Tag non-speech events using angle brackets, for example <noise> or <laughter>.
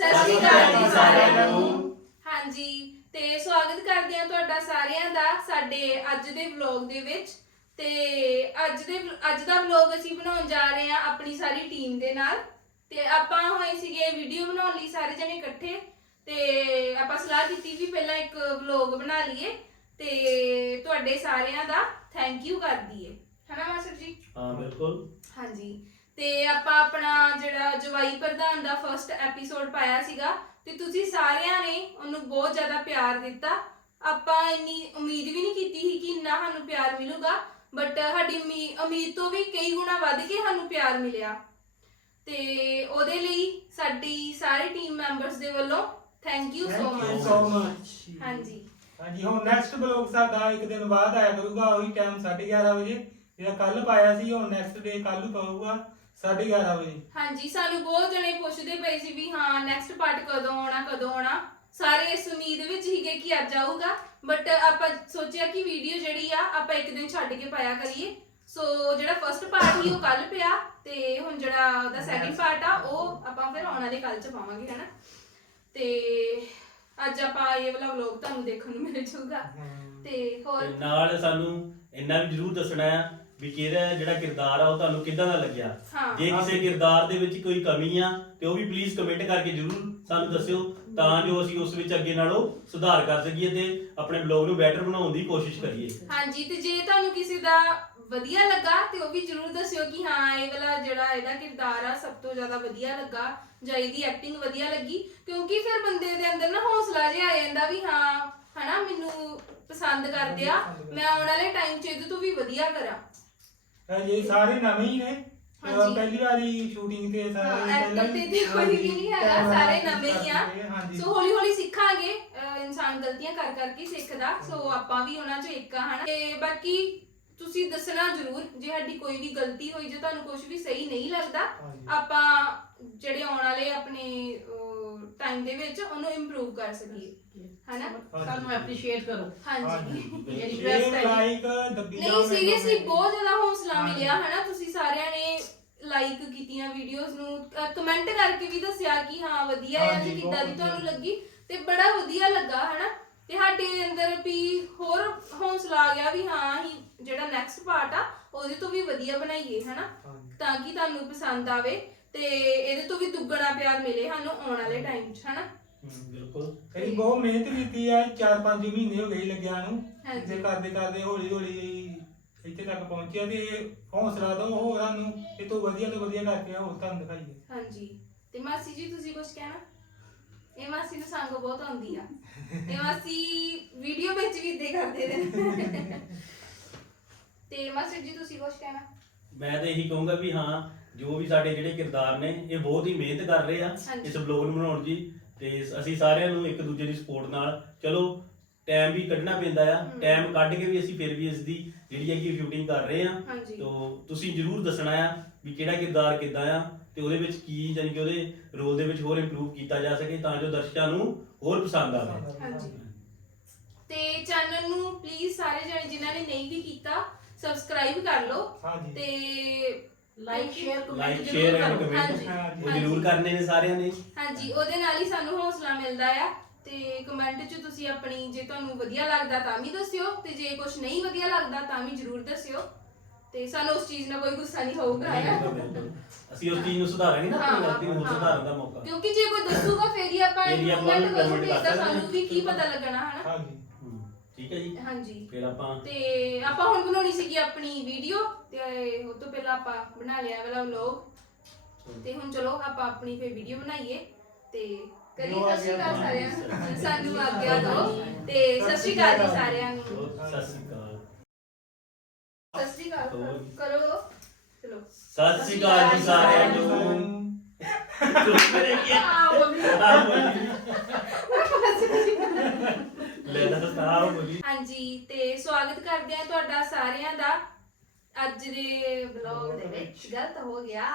ਸਤਿ ਸ਼੍ਰੀ ਅਕਾਲ ਜੀ ਸਾਰਿਆਂ ਨੂੰ। ਹਾਂਜੀ ਤੇ ਸਵਾਗਤ ਕਰਦੇ ਹਾਂ ਤੁਹਾਡਾ ਸਾਰਿਆਂ ਦਾ ਸਾਡੇ ਅੱਜ ਦੇ ਵਲੌਗ ਦੇ ਵਿੱਚ। ਤੇ ਅੱਜ ਦੇ ਅੱਜ ਦਾ ਵਲੌਗ ਅਸੀਂ ਬਣਾਉਣ ਜਾ ਰਹੇ ਹਾਂ ਆਪਣੀ ਸਾਰੀ ਟੀਮ ਦੇ ਨਾਲ। ਤੇ ਆਪਾਂ ਹੋਏ ਸੀਗੇ ਵੀਡੀਓ ਬਣਾਉਣ ਲਈ ਸਾਰੇ ਜਣੇ ਇਕੱਠੇ। ਤੇ ਆਪਾਂ ਸਲਾਹ ਕੀਤੀ ਵੀ ਪਹਿਲਾਂ ਇੱਕ ਵਲੌਗ ਬਣਾ ਲਈਏ। ਤੇ ਤੁਹਾਡੇ ਸਾਰਿਆਂ ਦਾ ਥੈਂਕ ਯੂ ਕਰ ਦਈਏ। ਹਨਾ ਮਾਸਟਰ ਜੀ? ਹਾਂ ਬਿਲਕੁਲ। ਹਾਂਜੀ। ਤੇ ਆਪਾਂ ਆਪਣਾ ਜਿਹੜਾ ਜਵਾਈ ਪ੍ਰਧਾਨ ਦਾ ਫਰਸਟ ਐਪੀਸੋਡ ਪਾਇਆ ਸੀਗਾ ਤੇ ਤੁਸੀਂ ਸਾਰਿਆਂ ਨੇ ਉਹਨੂੰ ਬਹੁਤ ਜ਼ਿਆਦਾ ਪਿਆਰ ਦਿੱਤਾ। ਆਪਾਂ ਇੰਨੀ ਉਮੀਦ ਵੀ ਨਹੀਂ ਕੀਤੀ ਸੀ ਕਿ ਇੰਨਾ ਸਾਨੂੰ ਪਿਆਰ ਮਿਲੂਗਾ ਬਟ ਸਾਡੀ ਉਮੀ- ਉਮੀਦ ਤੋਂ ਵੀ ਕਈ ਗੁਣਾ ਵੱਧ ਕੇ ਸਾਨੂੰ ਪਿਆਰ ਮਿਲਿਆ। ਤੇ ਉਹਦੇ ਲਈ ਸਾਡੀ ਸਾਰੀ ਟੀਮ ਮੈਂਬਰਸ ਦੇ ਵੱਲੋਂ thank you so much so much ਹਾਂਜੀ। ਹਾਂਜੀ ਹੁਣ ਨੈਕਸਟ ਬਲੌਗ ਸਾਡਾ ਇੱਕ ਦਿਨ ਬਾਅਦ ਆਇਆ ਕਰੂਗਾ ਉਹੀ ਟਾਈਮ 11:30 ਵਜੇ। ਜਿਹੜਾ ਕੱਲ ਪਾਇਆ ਸੀ ਹੁਣ ਨੈਕਸਟ ਡੇ ਕੱਲ ਪਾਊਗਾ। 11:30 ਵਜੇ ਹਾਂਜੀ ਸਾਨੂੰ ਬਹੁਤ ਜਣੇ ਪੁੱਛਦੇ ਪਏ ਸੀ ਵੀ ਹਾਂ ਨੈਕਸਟ ਪਾਰਟ ਕਦੋਂ ਆਉਣਾ ਕਦੋਂ ਆਉਣਾ। ਸਾਰੇ ਇਸ ਉਮੀਦ ਵਿੱਚ ਹੀਗੇ ਕਿ ਅੱਜ ਆਊਗਾ ਬਟ ਆਪਾਂ ਸੋਚਿਆ ਕਿ ਵੀਡੀਓ ਜਿਹੜੀ ਆ ਆਪਾਂ ਇੱਕ ਦਿਨ ਛੱਡ ਕੇ ਪਾਇਆ ਕਰੀਏ। ਸੋ ਜਿਹੜਾ ਫਰਸਟ ਪਾਰਟ ਹੀ ਉਹ ਕੱਲ ਪਿਆ ਤੇ ਹੁਣ ਜਿਹੜਾ ਉਹਦਾ ਸੈਕਿੰਡ ਪਾਰਟ ਆ ਉਹ ਆਪਾਂ ਫਿਰ ਆਉਣ ਵਾਲੇ ਕੱਲ ਚ ਪਾਵਾਂਗੇ ਹਨਾ? ਤੇ ਅੱਜ ਆਪਾਂ ਇਹ ਵਾਲਾ ਵਲੌਗ ਤੁਹਾਨੂੰ ਦੇਖਣ ਨੂੰ ਮਿਲ ਜਾਊਗਾ ਤੇ ਤੇ ਹੋਰ? ਨਾਲ ਸਾਨੂੰ ਇੰਨਾ ਵੀ ਜ਼ਰੂਰ ਦੱਸਣਾ ਆ ਵੀ ਕਿਹੜਾ ਜਿਹੜਾ ਕਿਰਦਾਰ ਆ ਉਹ ਤੁਹਾਨੂੰ ਕਿਦਾਂ ਦਾ ਲੱਗਿਆ? ਹਾਂ। ਜੇ ਕਿਸੇ ਕਿਰਦਾਰ ਦੇ ਵਿੱਚ ਕੋਈ ਕਮੀ ਆ ਤੇ ਉਹ ਵੀ ਪਲੀਜ਼ ਕਮੈਂਟ ਕਰਕੇ ਜ਼ਰੂਰ ਸਾਨੂੰ ਦੱਸਿਓ ਤਾਂ ਜੋ ਅਸੀਂ ਉਸ ਵਿੱਚ ਅੱਗੇ ਨਾਲੋਂ ਸੁਧਾਰ ਕਰ ਸਕੀਏ ਤੇ ਆਪਣੇ ਬਲੌਗ ਨੂੰ ਬੈਟਰ ਬਣਾਉਣ ਦੀ ਕੋਸ਼ਿਸ਼ ਕਰੀਏ। ਹਾਂਜੀ ਤੇ ਜੇ ਤੁਹਾਨੂੰ ਕਿਸੇ ਦਾ ਵਧੀਆ ਲੱਗਾ ਤੇ ਉਹ ਵੀ ਜਰੂਰ ਦੱਸਿਓ ਕਿ ਹਾਂ ਇਹ ਵਾਲਾ ਜਿਹੜਾ ਇਹਦਾ ਕਿਰਦਾਰ ਆ ਸਭ ਤੋਂ ਜ਼ਿਆਦਾ ਵਧੀਆ ਲੱਗਾ ਜਾਂ ਇਹਦੀ ਐਕਟਿੰਗ ਵਧੀਆ ਲੱਗੀ ਕਿਉਂਕਿ ਫਿਰ ਬੰਦੇ ਦੇ ਅੰਦਰ ਨਾ ਹੌਸਲਾ ਜਿਹਾ ਆ ਜਾਂਦਾ ਵੀ ਹਾਂ ਹਨਾ ਮੈਨੂੰ ਪਸੰਦ ਕਰਦੇ ਆ ਮੈਂ ਆਉਣ ਵਾਲੇ ਟਾਈਮ 'ਚ ਇਹਦੇ ਤੋਂ ਵੀ ਵਧੀਆ ਕਰਾਂ। ਇਹ ਸਾਰੇ ਨਵੇਂ ਹੀ ਨੇ ਅਹ ਹਾਂਜੀ। ਪਹਿਲੀ ਵਾਰੀ ਸ਼ੂਟਿੰਗ ਤੇ ਸਾਰੇ ਹਾਂ, ਪਹਿਲਾਂ actor ਹੀ- ਤੇ ਤੇ ਕੋਈ ਵੀ ਨਹੀਂ ਹੈਗਾ, ਹਾਂਜੀ, ਸਾਰੇ ਨਵੇਂ ਹੀ ਆ। ਹਾਂਜੀ ਸੋ ਹੌਲੀ ਹੌਲੀ ਸਿੱਖਾਂਗੇ ਅਹ ਇਨਸਾਨ ਗਲਤੀਆਂ ਕਰ ਕਰਕੇ ਸਿੱਖਦਾ ਸੋ ਆਪਾਂ ਵੀ ਉਹਨਾਂ 'ਚੋਂ ਇੱਕ ਆ ਹਨਾ ਤੇ ਬਾਕੀ ਤੁਸੀਂ ਦੱਸਣਾ ਜ਼ਰੂਰ ਜੇ ਸਾਡੀ ਕੋਈ ਵੀ ਗਲਤੀ ਹੋਈ ਜੇ ਤੁਹਾਨੂੰ ਕੁਝ ਵੀ ਸਹੀ ਨਹੀਂ ਲੱਗਦਾ ਹਾਂਜੀ। ਆਪਾਂ ਜਿਹੜੇ ਆਉਣ ਵਾਲੇ ਆਪਣੇ ਟਾਈਮ ਦੇ ਵਿੱਚ ਉਹਨੂੰ ਇੰਪਰੂਵ ਕਰ ਸਕੀਏ। ਹਨਾ? ਸਾਨੂੰ ਐਪਰੀਸ਼ੀਏਟ ਕਰੋ। ਹਾਂਜੀ। ਇਹ ਰਿਕਵੈਸਟ ਹੈ ਜੀ। ਲਾਈਕ ਦੱਬੀ ਨਹੀਂ ਸੀਰੀਅਸਲੀ ਬਹੁਤ ਜ਼ਿਆਦਾ ਹੌਸਲਾ ਮਿਲਿਆ ਹਨਾ? ਤੁਸੀਂ ਸਾਰਿਆਂ ਨੇ ਲਾਈਕ ਕੀਤੀਆਂ ਵੀਡੀਓਜ਼ ਨੂੰ। ਕਮੈਂਟ ਕਰਕੇ ਵੀ ਦੱਸਿਆ ਕਿ ਹਾਂ ਵਧੀਆ ਹੈ ਹਾਂਜੀ, ਜੀ ਕਿੱਦਾਂ ਦੀ। ਤੁਹਾਨੂੰ ਲੱਗੀ। ਤੇ ਬੜਾ ਵਧੀਆ ਲੱਗਾ ਹਨਾ? ਤੇ ਸਾਡੇ ਅੰਦਰ ਵੀ ਹੋਰ ਹੌਸਲਾ ਆ ਗਿਆ ਵੀ ਹਾਂ ਅਸੀਂ ਜਿਹੜਾ ਨੈਕਸਟ ਪਾਰਟ ਆ ਉਹਦੇ ਤੋਂ ਵੀ ਵਧੀਆ ਬਣਾਈਏ ਹਨਾ? ਹਾਂਜੀ। ਤਾਂ ਕਿ ਤੁਹਾਨੂੰ ਪਸੰਦ ਆਵੇ। ਤੇ ਇਹਦੇ ਤੋਂ ਵੀ ਦੁੱਗਣਾ ਪਿਆਰ ਮਿਲੇ ਸਾਨੂੰ ਆਉਣ ਵਾਲੇ ਟਾਈਮ 'ਚ ਹਨਾ? ਹਮ, ਬਿਲਕੁਲ। ਕਈ ਬਹੁਤ ਮਿਹਨਤ ਕੀਤੀ ਆ 4-5 ਮਹੀਨੇ ਹੋ ਗਏ ਲੱਗਿਆ ਨੂੰ। ਹਾਂਜੀ। ਇੱਥੇ ਕਰਦੇ ਕਰਦੇ ਹੌਲੀ ਹੌਲੀ ਇੱਥੇ ਤੱਕ ਪਹੁੰਚਿਆ ਤੇ ਹੌਸਲਾ ਦੋ ਹੋਰਾਂ ਨੂੰ ਇਹ ਤੋਂ ਵਧੀਆ ਤੋਂ ਵਧੀਆ ਕਰਕੇ ਹੋਰ ਤੁਹਾਨੂੰ ਦਿਖਾਈਏ। ਹਾਂਜੀ। ਤੇ ਮਾਸੀ ਜੀ ਤੁਸੀਂ ਕੁਝ ਕਹਿਣਾ? ਇਹ ਮਾਸੀ ਨੂੰ ਸੰਗ ਬਹੁਤ ਆਉਂਦੀ ਆ। ਇਹ ਮਾਸੀ ਵੀਡੀਓ ਵਿੱਚ ਵੀ ਇਦਾਂ ਕਰਦੇ ਨੇ। <laughs> ਤੇ ਮਾਸੀ ਜੀ ਤੁਸੀਂ ਕੁਝ ਕਹਿਣਾ? ਮੈਂ ਤਾਂ ਇਹੀ ਕਹੂੰਗਾ ਵੀ ਹਾਂ ਜੋ ਵੀ ਸਾਡੇ ਜਿਹੜੇ ਕਿਰਦਾਰ ਨੇ ਇਹ ਬਹੁਤ ਹੀ ਮਿਹਨਤ ਕਰ ਰਹੇ ਆ ਹਾਂਜੀ। ਇਸ ਬਲੌਗ ਨੂੰ ਬਣਾਉਣ ਦੀ ਤੇ ਅਸੀਂ ਸਾਰਿਆਂ ਨੂੰ ਇੱਕ ਦੂਜੇ ਦੀ ਸਪੋਰਟ ਨਾਲ ਚਲੋ ਟਾਈਮ ਵੀ ਕੱਢਣਾ ਪੈਂਦਾ ਆ ਹਮ। ਟਾਈਮ ਕੱਢ ਕੇ ਵੀ ਅਸੀਂ ਫਿਰ ਵੀ ਇਸ ਦੀ ਜਿਹੜੀ ਹੈਗੀ ਸ਼ੂਟਿੰਗ ਕਰ ਰਹੇ ਆ ਹਾਂਜੀ ਤੋ ਤੁਸੀਂ ਜਰੂਰ ਦੱਸਣਾ ਆ ਵੀ ਕਿਹੜਾ ਕਿਰਦਾਰ ਕਿੱਦਾਂ ਆ ਤੇ ਉਹਦੇ ਵਿੱਚ ਕੀ ਯਾਨੀ ਕਿ ਉਹਦੇ ਰੋਲ ਦੇ ਵਿੱਚ ਹੋਰ ਇੰਪਰੂਵ ਕੀਤਾ ਜਾ ਸਕੇ ਤਾਂ ਜੋ ਦਰਸ਼ਕਾਂ ਨੂੰ ਹੋਰ ਪਸੰਦ ਆਵੇ ਹਾਂਜੀ। ਤੇ ਚੈਨਲ ਨੂੰ ਪਲੀਜ਼ ਸਾਰੇ ਜਣੇ ਜਿਨ੍ਹਾਂ ਨੇ ਨਹੀਂ ਵੀ ਕੀਤਾ ਸਬਸਕ੍ਰਾਈਬ ਕਰ ਲਓ ਹਾਂਜੀ ਤੇ ਲਾਈਕ ਸ਼ੇਅਰ ਕਮੈਂਟ ਲਾਈਕ ਜ਼ਰੂਰ ਸ਼ੇਅਰ ਐਂਡ ਕਰੋ। ਹਾਂਜੀ। ਕਮੈਂਟ ਉਹ ਜਰੂਰ ਕਰਨੇ ਨੇ ਸਾਰਿਆਂ ਨੇ ਹਾਂਜੀ ਉਹਦੇ ਨਾਲ ਹੀ ਸਾਨੂੰ ਹੌਸਲਾ ਮਿਲਦਾ ਆ। ਤੇ ਕਮੈਂਟ 'ਚ ਤੁਸੀਂ ਆਪਣੀ ਜੇ ਤੁਹਾਨੂੰ ਵਧੀਆ ਲੱਗਦਾ ਤਾਂ ਵੀ ਦੱਸਿਓ ਤੇ ਜੇ ਕੁਝ ਨਹੀਂ ਵਧੀਆ ਲੱਗਦਾ ਤਾਂ ਵੀ ਜਰੂਰ ਦੱਸਿਓ। ਤੇ ਸਾਨੂੰ ਉਸ ਚੀਜ਼ ਨਾਲ ਕੋਈ ਗੁੱਸਾ ਨਹੀਂ ਹੋਊਗਾ ਨਹੀਂ ਬਿਲਕੁਲ। ਅਸੀਂ ਉਸ ਚੀਜ਼ ਨੂੰ ਸੁਧਾਰਾਂਗੇ ਨਾ ਆਪਣੀ ਗਲਤੀ ਨੂੰ ਹੋਰ ਹਾਂ। ਸੁਧਾਰਨ ਦਾ ਮੌਕਾ। ਕਿਉਂਕਿ ਜੇ ਕੋਈ ਦੱਸੂਗਾ ਫੇਰ ਹੀ ਆਪਾਂ ਫੇਰ ਹੀ ਆਪਾਂ improvement comment ਕਰੂਗੇ ਕਰ ਸਾਨੂੰ ਵੀ ਕੀ। ਪਤਾ ਲੱਗਣਾ ਹਨਾ? ਹਾਂਜੀ। ਠੀਕ ਹੈ ਜੀ? ਹਾਂਜੀ। ਫਿਰ ਆਪਾਂ ਤੇ ਆਪਾਂ ਹੁਣ ਬਣਾਉਣੀ ਸੀਗੀ ਆਪਣੀ ਵੀਡੀਓ ਤੇ ਉਹ ਤੋਂ ਪਹਿਲਾਂ ਆਪਾਂ ਬਣਾ ਲਿਆ ਵਾਲਾ ਵਲੌਗ ਤੇ ਹੁਣ ਚਲੋ ਆਪਾਂ ਆਪਣੀ ਫੇਰ ਵੀਡੀਓ ਬਣਾਈਏ ਤੇ ਕਰੀਏ ਦਿਓ ਸਤਿ ਸ਼੍ਰੀ ਅਕਾਲ ਆਗਿਆ। ਸਾਰਿਆਂ ਨੂੰ। ਸਾਨੂੰ ਆਗਿਆ ਦਿਓ। ਤੇ ਸਤਿ ਸ਼੍ਰੀ ਅਕਾਲ ਜੀ ਸਾਰਿਆਂ ਨੂੰ। ਸਤਿ ਸ਼੍ਰੀ ਅਕਾਲ। ਸਤਿ ਸ਼੍ਰੀ ਅਕਾਲ। ਕਰੋ। ਚਲੋ। ਸਤਿ ਸ਼੍ਰੀ ਅਕਾਲ ਜੀ ਸਾਰਿਆਂ ਨੂੰ। ਚੁੱਪ ਕਰੇ ਕੀ ਆ ਬੋਲੀ ਆ ਬੋਲੀ ਲੈ ਬੋਲੀ ਹਾਂਜੀ, ਤੇ ਸਵਾਗਤ ਕਰਦੇ ਆ ਤੁਹਾਡਾ ਸਾਰਿਆਂ ਦਾ ਅੱਜ ਦੇ ਵਲੌਗ ਦੇ ਵਿੱਚ। ਗਲਤ ਹੋ ਗਿਆ।